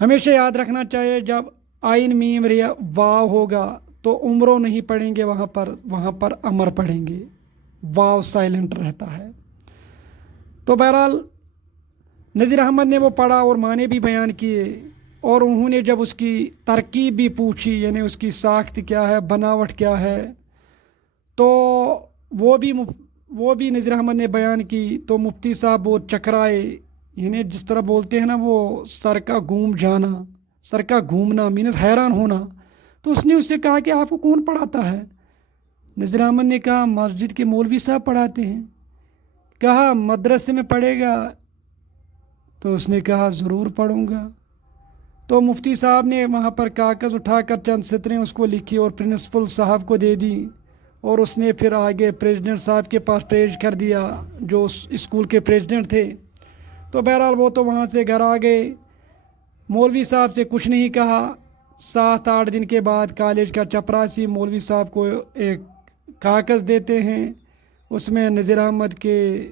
ہمیشہ یاد رکھنا چاہیے جب آئین میم ریا واو ہوگا تو عمرو نہیں پڑھیں گے، وہاں پر امر پڑھیں گے، واو سائلنٹ رہتا ہے۔ تو بہرحال نذیر احمد نے وہ پڑھا اور معنی بھی بیان کیے، اور انہوں نے جب اس کی ترکیب بھی پوچھی، یعنی اس کی ساخت کیا ہے، بناوٹ کیا ہے، تو وہ بھی نذیر احمد نے بیان کی، تو مفتی صاحب وہ چکرائے، یعنی جس طرح بولتے ہیں نا وہ سر کا گھوم جانا، سر کا گھومنا مینس حیران ہونا۔ تو اس نے اس سے کہا کہ آپ کو کون پڑھاتا ہے؟ نذیر احمد نے کہا مسجد کے مولوی صاحب پڑھاتے ہیں۔ کہا مدرسے میں پڑھے گا؟ تو اس نے کہا ضرور پڑھوں گا۔ تو مفتی صاحب نے وہاں پر کاغذ اٹھا کر چند سطریں اس کو لکھی اور پرنسپل صاحب کو دے دی، اور اس نے پھر آگے پریزیڈنٹ صاحب کے پاس پیش کر دیا جو اس اسکول کے پریزیڈنٹ تھے۔ تو بہرحال وہ تو وہاں سے گھر آ گئے، مولوی صاحب سے کچھ نہیں کہا۔ 7-8 دن کے بعد کالج کا چپراسی مولوی صاحب کو ایک کاغذ دیتے ہیں، اس میں نذیر احمد کے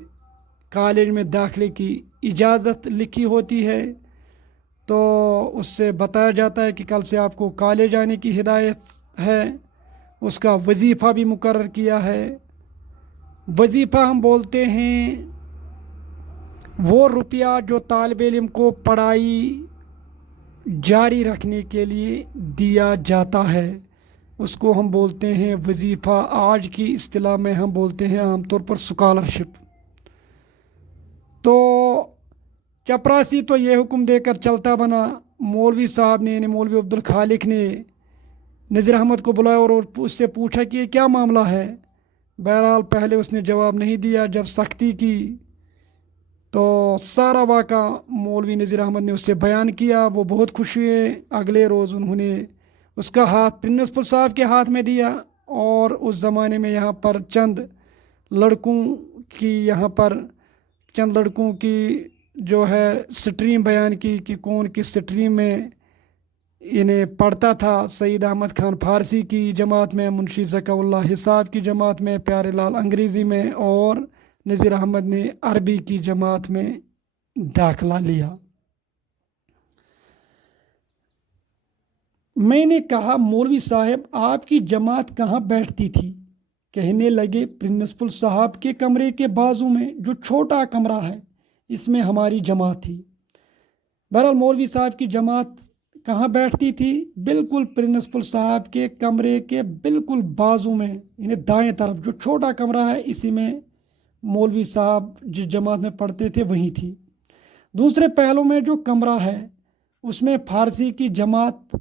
کالج میں داخلے کی اجازت لکھی ہوتی ہے۔ تو اس سے بتایا جاتا ہے کہ کل سے آپ کو کالج آنے کی ہدایت ہے، اس کا وظیفہ بھی مقرر کیا ہے۔ وظیفہ ہم بولتے ہیں وہ روپیہ جو طالب علم کو پڑھائی جاری رکھنے کے لیے دیا جاتا ہے، اس کو ہم بولتے ہیں وظیفہ۔ آج کی اصطلاح میں ہم بولتے ہیں عام طور پر اسکالرشپ۔ تو چپراسی تو یہ حکم دے کر چلتا بنا، مولوی صاحب نے یعنی مولوی عبدالخالق نے نذیر احمد کو بلایا اور اس سے پوچھا کہ یہ کیا معاملہ ہے۔ بہرحال پہلے اس نے جواب نہیں دیا، جب سختی کی تو سارا واقعہ مولوی نذیر احمد نے اس سے بیان کیا۔ وہ بہت خوش ہوئے۔ اگلے روز انہوں نے اس کا ہاتھ پرنسپل صاحب کے ہاتھ میں دیا، اور اس زمانے میں یہاں پر چند لڑکوں کی جو ہے سٹریم بیان کی کہ کون کس سٹریم میں انہیں پڑھتا تھا۔ سعید احمد خان فارسی کی جماعت میں، منشی ذکاء اللہ حساب کی جماعت میں، پیارے لال انگریزی میں، اور نذیر احمد نے عربی کی جماعت میں داخلہ لیا۔ میں نے کہا مولوی صاحب آپ کی جماعت کہاں بیٹھتی تھی؟ کہنے لگے پرنسپل صاحب کے کمرے کے بازو میں جو چھوٹا کمرہ ہے، اس میں ہماری جماعت تھی۔ بہرحال مولوی صاحب کی جماعت کہاں بیٹھتی تھی؟ بالکل پرنسپل صاحب کے کمرے کے بالکل بازو میں، یعنی دائیں طرف جو چھوٹا کمرہ ہے، اسی میں مولوی صاحب جس جماعت میں پڑھتے تھے وہیں تھی۔ دوسرے پہلو میں جو کمرہ ہے اس میں فارسی کی جماعت۔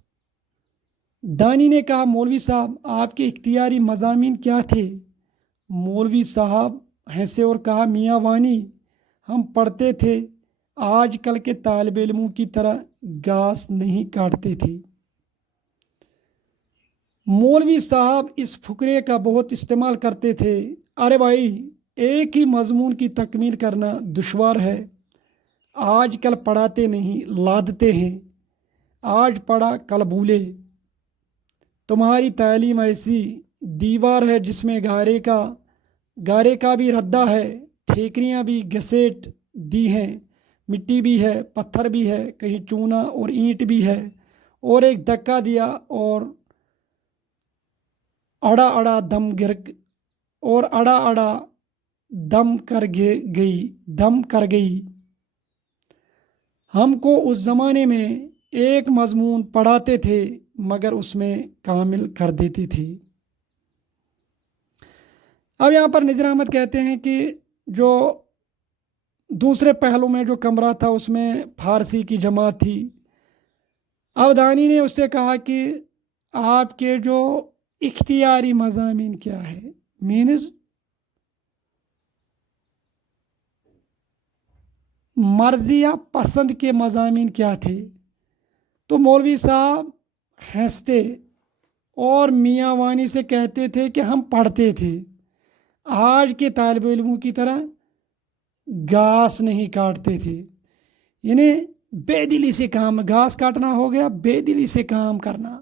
دانی نے کہا مولوی صاحب آپ کے اختیاری مضامین کیا تھے؟ مولوی صاحب ہنسے اور کہا میاں وانی ہم پڑھتے تھے، آج کل کے طالب علموں کی طرح گھاس نہیں کاٹتے تھے۔ مولوی صاحب اس فقرے کا بہت استعمال کرتے تھے، ارے بھائی ایک ہی مضمون کی تکمیل کرنا دشوار ہے، آج کل پڑھاتے نہیں لادتے ہیں، آج پڑھا کل بھولے۔ تمہاری تعلیم ایسی دیوار ہے جس میں گارے کا بھی ردہ ہے، ٹھیکریاں بھی گھسیٹ دی ہیں، مٹی بھی ہے، پتھر بھی ہے، کہیں چونا اور اینٹ بھی ہے، اور ایک دھکا دیا اور اڑا اڑا دم کر گئی۔ ہم کو اس زمانے میں ایک مضمون پڑھاتے تھے مگر اس میں کامل کر دیتے تھے۔ اب یہاں پر نذیر احمد کہتے ہیں کہ جو دوسرے پہلو میں جو کمرہ تھا اس میں فارسی کی جماعت تھی۔ اب دانی نے اس سے کہا کہ آپ کے جو اختیاری مضامین کیا ہے، مینز مرضی یا پسند کے مضامین کیا تھے؟ تو مولوی صاحب ہنستے اور میاں وانی سے کہتے تھے کہ ہم پڑھتے تھے، آج کے طالب علموں کی طرح گھاس نہیں کاٹتے تھے، یعنی بے دلی سے کام، گھاس کاٹنا ہو گیا بے دلی سے کام کرنا۔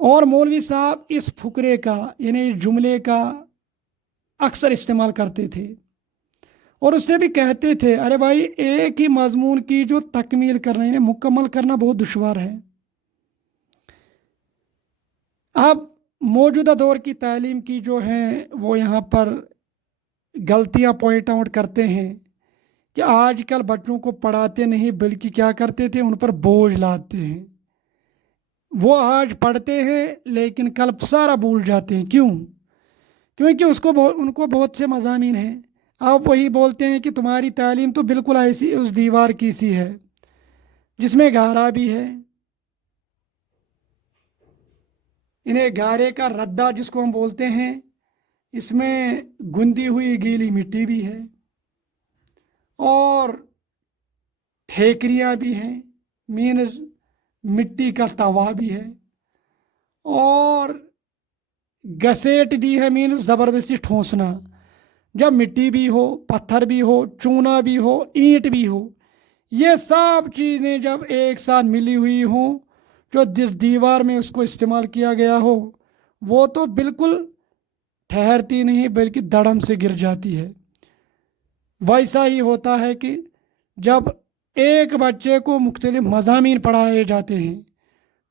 اور مولوی صاحب اس فقرے کا یعنی اس جملے کا اکثر استعمال کرتے تھے اور اس سے بھی کہتے تھے ارے بھائی ایک ہی مضمون کی جو تکمیل کرنا یعنی مکمل کرنا بہت دشوار ہے۔ اب موجودہ دور کی تعلیم کی جو ہیں وہ یہاں پر غلطیاں پوائنٹ آؤٹ کرتے ہیں کہ آج کل بچوں کو پڑھاتے نہیں بلکہ کیا کرتے تھے، ان پر بوجھ لاتے ہیں۔ وہ آج پڑھتے ہیں لیکن کل سارا بھول جاتے ہیں، کیوں؟ کیونکہ ان کو بہت سے مضامین ہیں۔ آپ وہی بولتے ہیں کہ تمہاری تعلیم تو بالکل ایسی اس دیوار کی سی ہے جس میں گارا بھی ہے، انہیں گارے کا ردہ جس کو ہم بولتے ہیں، اس میں گندی ہوئی گیلی مٹی بھی ہے اور ٹھیکریاں بھی ہیں، مینز مٹی کا توا بھی ہے، اور گسیٹ دی ہے مینز زبردستی ٹھونسنا۔ جب مٹی بھی ہو، پتھر بھی ہو، چونا بھی ہو، اینٹ بھی ہو، یہ سب چیزیں جب ایک ساتھ ملی ہوئی ہوں، جو جس دیوار میں اس کو استعمال کیا گیا ہو وہ تو بالکل ٹھہرتی نہیں بلکہ دڑم سے گر جاتی ہے۔ ویسا ہی ہوتا ہے کہ جب ایک بچے کو مختلف مضامین پڑھائے جاتے ہیں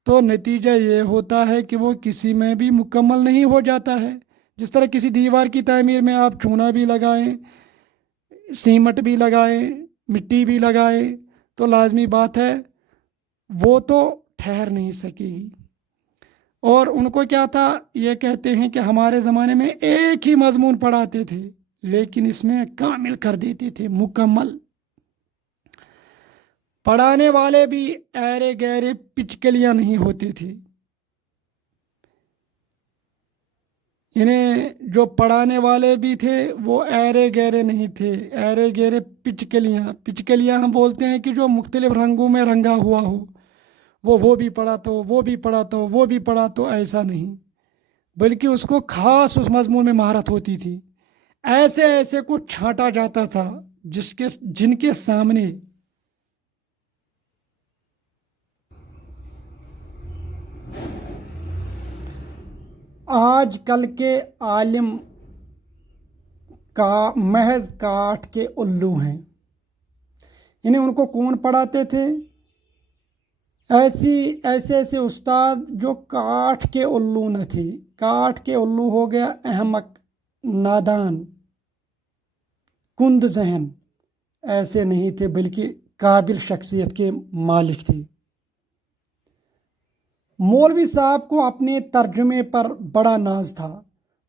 تو نتیجہ یہ ہوتا ہے کہ وہ کسی میں بھی مکمل نہیں ہو جاتا ہے۔ جس طرح کسی دیوار کی تعمیر میں آپ چونا بھی لگائیں، سیمٹ بھی لگائیں، مٹی بھی لگائیں تو لازمی بات ہے وہ تو ٹھہر نہیں سکے گی۔ اور ان کو کیا تھا، یہ کہتے ہیں کہ ہمارے زمانے میں ایک ہی مضمون پڑھاتے تھے لیکن اس میں کامل کر دیتے تھے، مکمل۔ پڑھانے والے بھی ایرے گہرے پچکلیاں نہیں ہوتے تھے، یعنی جو پڑھانے والے بھی تھے وہ ایرے گہرے نہیں تھے، ایرے گہرے پچکلیاں ہم بولتے ہیں کہ جو مختلف رنگوں میں رنگا ہوا ہو، وہ بھی پڑھا تو وہ بھی پڑھا تو وہ بھی پڑھا تو، ایسا نہیں، بلکہ اس کو خاص اس مضمون میں مہارت ہوتی تھی۔ ایسے ایسے کو چھانٹا جاتا تھا جن کے سامنے آج کل کے عالم کا محض کاٹ کے الو ہیں، یعنی ان کو کون پڑھاتے تھے؟ ایسے استاد جو کاٹ کے الو نہ تھے۔ کاٹ کے الو ہو گیا احمق، نادان، کند ذہن، ایسے نہیں تھے بلکہ قابل شخصیت کے مالک تھے۔ مولوی صاحب کو اپنے ترجمے پر بڑا ناز تھا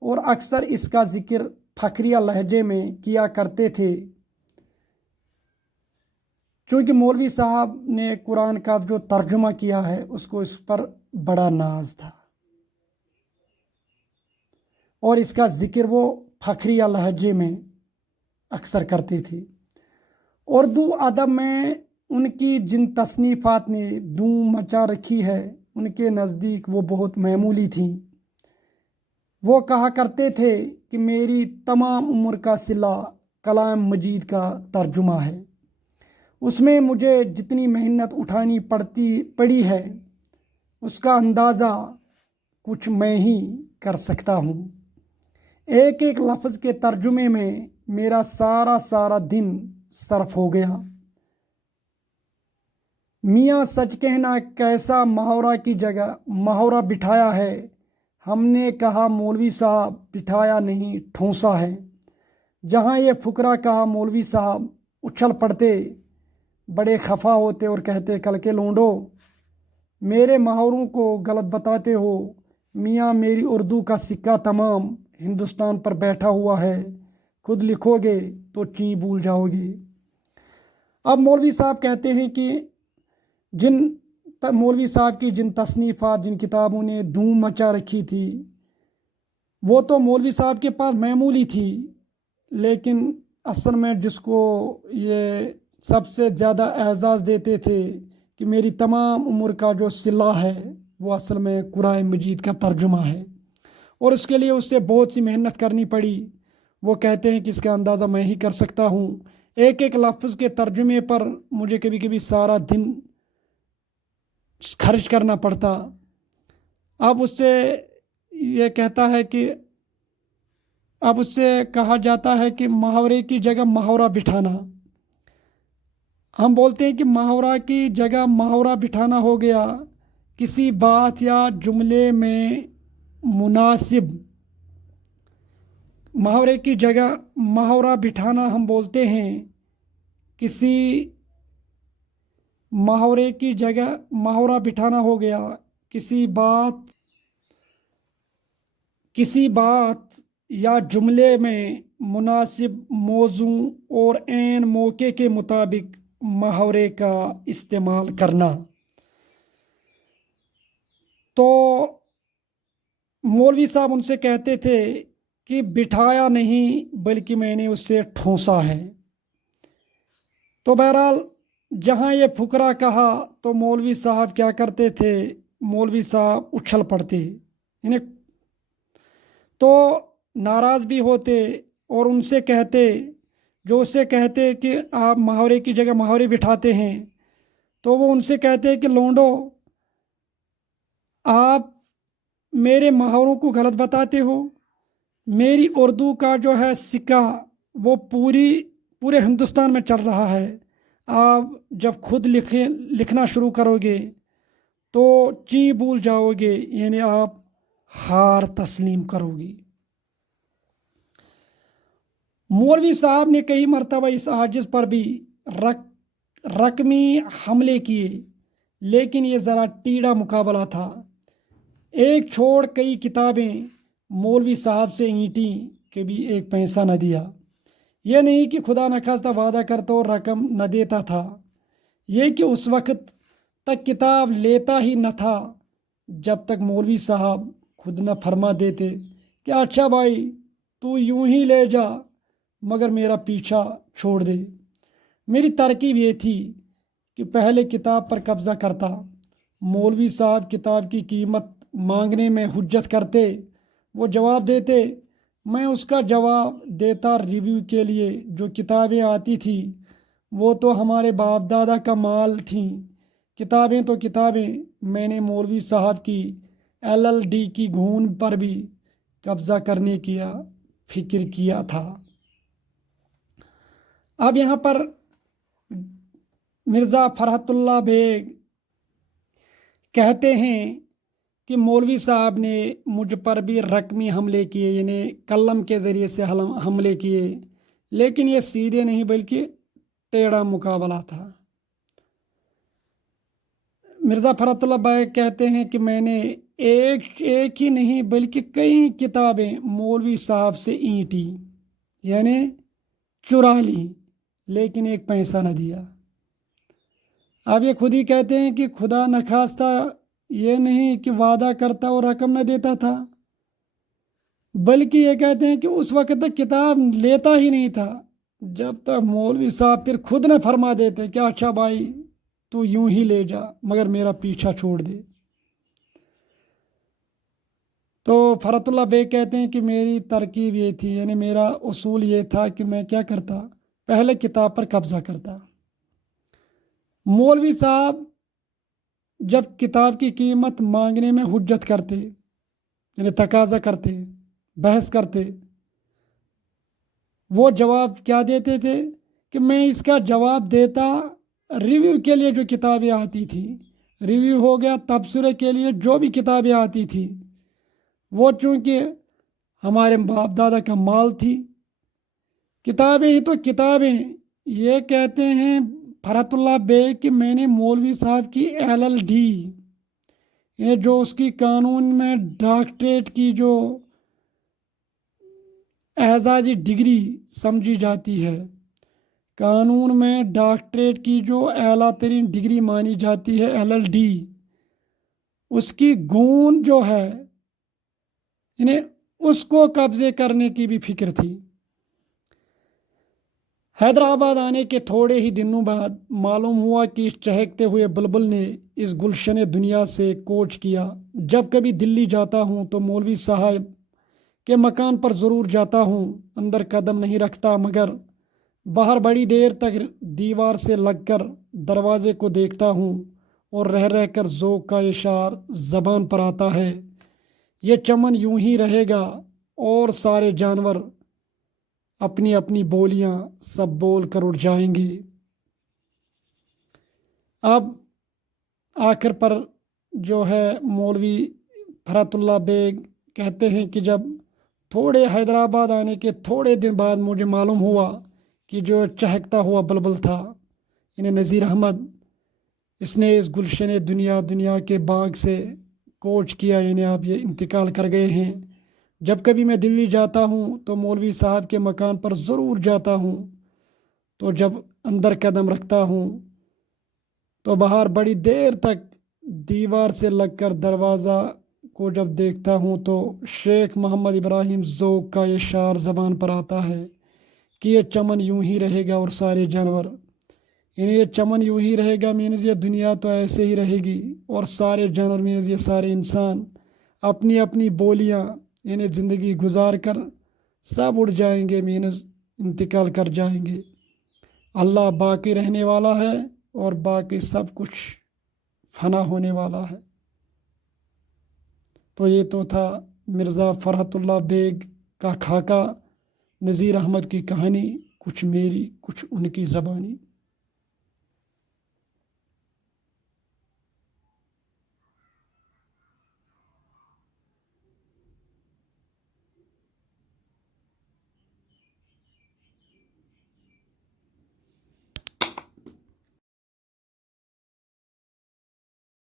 اور اکثر اس کا ذکر فخریہ لہجے میں کیا کرتے تھے، چونکہ مولوی صاحب نے قرآن کا جو ترجمہ کیا ہے اس کو اس پر بڑا ناز تھا اور اس کا ذکر وہ فخریہ لہجے میں اکثر کرتے تھے۔ اردو ادب میں ان کی جن تصنیفات نے دھوم مچا رکھی ہے ان کے نزدیک وہ بہت معمولی تھیں۔ وہ کہا کرتے تھے کہ میری تمام عمر کا صلہ کلام مجید کا ترجمہ ہے، اس میں مجھے جتنی محنت اٹھانی پڑی ہے اس کا اندازہ کچھ میں ہی کر سکتا ہوں۔ ایک ایک لفظ کے ترجمے میں میرا سارا دن صرف ہو گیا۔ میاں سچ کہنا کیسا محاورہ کی جگہ محاورہ بٹھایا ہے۔ ہم نے کہا مولوی صاحب بٹھایا نہیں ٹھونسا ہے۔ جہاں یہ فقرہ کہا مولوی صاحب اچھل پڑتے، بڑے خفا ہوتے اور کہتے کل کے لونڈو میرے محاوروں کو غلط بتاتے ہو، میاں میری اردو کا سکہ تمام ہندوستان پر بیٹھا ہوا ہے، خود لکھو گے تو چیں بھول جاؤ گے۔ اب مولوی صاحب کہتے ہیں کہ جن مولوی صاحب کی جن تصنیفات، جن کتابوں نے دھوم مچا رکھی تھی، وہ تو مولوی صاحب کے پاس معمولی تھی، لیکن اصل میں جس کو یہ سب سے زیادہ اعزاز دیتے تھے کہ میری تمام عمر کا جو صلہ ہے وہ اصل میں قرآن مجید کا ترجمہ ہے، اور اس کے لیے اس سے بہت سی محنت کرنی پڑی۔ وہ کہتے ہیں کہ اس کا اندازہ میں ہی کر سکتا ہوں، ایک ایک لفظ کے ترجمے پر مجھے کبھی کبھی سارا دن خرچ کرنا پڑتا۔ اب اس سے یہ کہتا ہے کہ اب اس سے کہا جاتا ہے کہ محاورے کی جگہ محاورہ بٹھانا، ہم بولتے ہیں کہ محاورہ کی جگہ محاورہ بٹھانا ہو گیا، کسی بات یا جملے میں مناسب، محاورے کی جگہ محاورہ بٹھانا ہم بولتے ہیں، کسی محاورے کی جگہ محاورہ بٹھانا ہو گیا، کسی بات یا جملے میں مناسب موضوع اور عین موقع کے مطابق محاورے کا استعمال کرنا۔ تو مولوی صاحب ان سے کہتے تھے کہ بٹھایا نہیں بلکہ میں نے اس سے ٹھونسا ہے۔ تو بہرحال جہاں یہ فقرہ کہا تو مولوی صاحب کیا کرتے تھے، مولوی صاحب اچھل پڑتے، یعنی تو ناراض بھی ہوتے اور ان سے کہتے، جو اس سے کہتے کہ آپ محاورے کی جگہ محاورے بٹھاتے ہیں، تو وہ ان سے کہتے کہ لونڈو آپ میرے محاوروں کو غلط بتاتے ہو، میری اردو کا جو ہے سکہ وہ پورے ہندوستان میں چل رہا ہے، آپ جب خود لکھنا شروع کرو گے تو چیں بھول جاؤ گے، یعنی آپ ہار تسلیم کرو گی۔ مولوی صاحب نے کئی مرتبہ اس عاجز پر بھی رقمی حملے کیے، لیکن یہ ذرا ٹیڑھا مقابلہ تھا۔ ایک چھوڑ کئی کتابیں مولوی صاحب سے اینٹیں کہ بھی ایک پیسہ نہ دیا۔ یہ نہیں کہ خدا نخواستہ وعدہ کرتا اور رقم نہ دیتا تھا، یہ کہ اس وقت تک کتاب لیتا ہی نہ تھا جب تک مولوی صاحب خود نہ فرما دیتے کہ اچھا بھائی تو یوں ہی لے جا مگر میرا پیچھا چھوڑ دے۔ میری ترکیب یہ تھی کہ پہلے کتاب پر قبضہ کرتا، مولوی صاحب کتاب کی قیمت مانگنے میں حجت کرتے، وہ جواب دیتے، میں اس کا جواب دیتا ریویو کے لیے۔ جو کتابیں آتی تھیں وہ تو ہمارے باپ دادا کا مال تھیں، کتابیں تو کتابیں۔ میں نے مولوی صاحب کی LLD کی گھون پر بھی قبضہ کرنے کی فکر کیا تھا۔ اب یہاں پر مرزا فرحت اللہ بیگ کہتے ہیں کہ مولوی صاحب نے مجھ پر بھی رقمی حملے کیے، یعنی قلم کے ذریعے سے حملے کیے، لیکن یہ سیدھے نہیں بلکہ ٹیڑھا مقابلہ تھا۔ مرزا فرحت اللہ بیگ کہتے ہیں کہ میں نے ایک ہی نہیں بلکہ کئی کتابیں مولوی صاحب سے اینٹی، یعنی چرا لی، لیکن ایک پیسہ نہ دیا۔ اب یہ خود ہی کہتے ہیں کہ خدا نخواستہ یہ نہیں کہ وعدہ کرتا اور رقم نہ دیتا تھا، بلکہ یہ کہتے ہیں کہ اس وقت تک کتاب لیتا ہی نہیں تھا جب تک مولوی صاحب پھر خود نہ فرما دیتے کہ اچھا بھائی تو یوں ہی لے جا مگر میرا پیچھا چھوڑ دے۔ تو فرحت اللہ بیگ کہتے ہیں کہ میری ترکیب یہ تھی، یعنی میرا اصول یہ تھا کہ میں کیا کرتا، پہلے کتاب پر قبضہ کرتا۔ مولوی صاحب جب کتاب کی قیمت مانگنے میں حجت کرتے، یعنی تقاضا کرتے، بحث کرتے، وہ جواب کیا دیتے تھے کہ میں اس کا جواب دیتا ریویو کے لیے جو کتابیں آتی تھیں، ریویو ہو گیا تبصرے کے لیے جو بھی کتابیں آتی تھیں، وہ چونکہ ہمارے باپ دادا کا مال تھی، کتابیں ہی تو کتابیں۔ یہ کہتے ہیں فرحت اللہ بیگ کہ میں نے مولوی صاحب کی LLD، یہ جو اس کی قانون میں ڈاکٹریٹ کی جو اعزازی ڈگری سمجھی جاتی ہے، قانون میں ڈاکٹریٹ کی جو اعلیٰ ترین ڈگری مانی جاتی ہے LLD، اس کی گون جو ہے انہیں اس کو قبضے کرنے کی بھی فکر تھی۔ حیدرآباد آنے کے تھوڑے ہی دنوں بعد معلوم ہوا کہ اس چہکتے ہوئے بلبل نے اس گلشن دنیا سے کوچ کیا۔ جب کبھی دلی جاتا ہوں تو مولوی صاحب کے مکان پر ضرور جاتا ہوں، اندر قدم نہیں رکھتا، مگر باہر بڑی دیر تک دیوار سے لگ کر دروازے کو دیکھتا ہوں اور رہ رہ کر ذوق کا اشعار زبان پر آتا ہے، یہ چمن یوں ہی رہے گا اور سارے جانور اپنی اپنی بولیاں سب بول کر اٹھ جائیں گے۔ اب آخر پر جو ہے مولوی فرحت اللہ بیگ کہتے ہیں کہ جب تھوڑے حیدرآباد آنے کے تھوڑے دن بعد مجھے معلوم ہوا کہ جو چہکتا ہوا بلبل تھا انہیں نذیر احمد، اس نے اس گلشن دنیا کے باغ سے کوچ کیا، یعنی اب یہ انتقال کر گئے ہیں۔ جب کبھی میں دلی جاتا ہوں تو مولوی صاحب کے مکان پر ضرور جاتا ہوں، تو جب اندر قدم رکھتا ہوں تو باہر بڑی دیر تک دیوار سے لگ کر دروازہ کو جب دیکھتا ہوں تو شیخ محمد ابراہیم ذوق کا یہ شعر زبان پر آتا ہے کہ یہ چمن یوں ہی رہے گا اور سارے جانور، یعنی یہ چمن یوں ہی رہے گا، مینز یہ دنیا تو ایسے ہی رہے گی اور سارے جانور مینز یہ سارے انسان اپنی اپنی بولیاں یعنی زندگی گزار کر سب اڑ جائیں گے، مینز انتقال کر جائیں گے۔ اللہ باقی رہنے والا ہے اور باقی سب کچھ فنا ہونے والا ہے۔ تو یہ تو تھا مرزا فرحت اللہ بیگ کا خاکہ، نذیر احمد کی کہانی، کچھ میری کچھ ان کی زبانی۔